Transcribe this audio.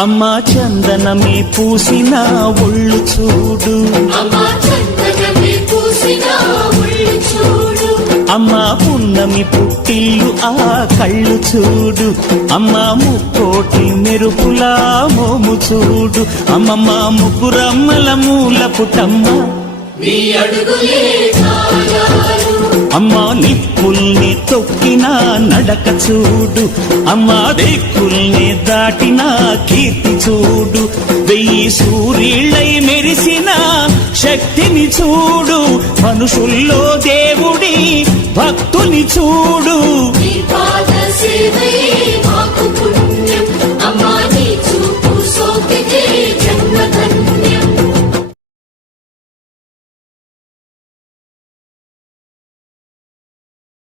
అమ్మా చందనమే పూసిన ఒళ్ళు చూడు, అమ్మా పున్నమి పుట్టిల్లు ఆ కళ్ళు చూడు, అమ్మా ముక్కోటి మెరుపులా మోము చూడు, అమ్మమ్మ ముగ్గురమ్మల మూల పుటమ్మ అమ్మా నిప్పుల్ని తొక్కిన నడక చూడు, అమ్మా దిక్కుల్ని దాటిన కీర్తి చూడు, 1000 సూర్యుళ్ళై మెరిసిన శక్తిని చూడు, మనుషుల్లో దేవుడి భక్తుని చూడు.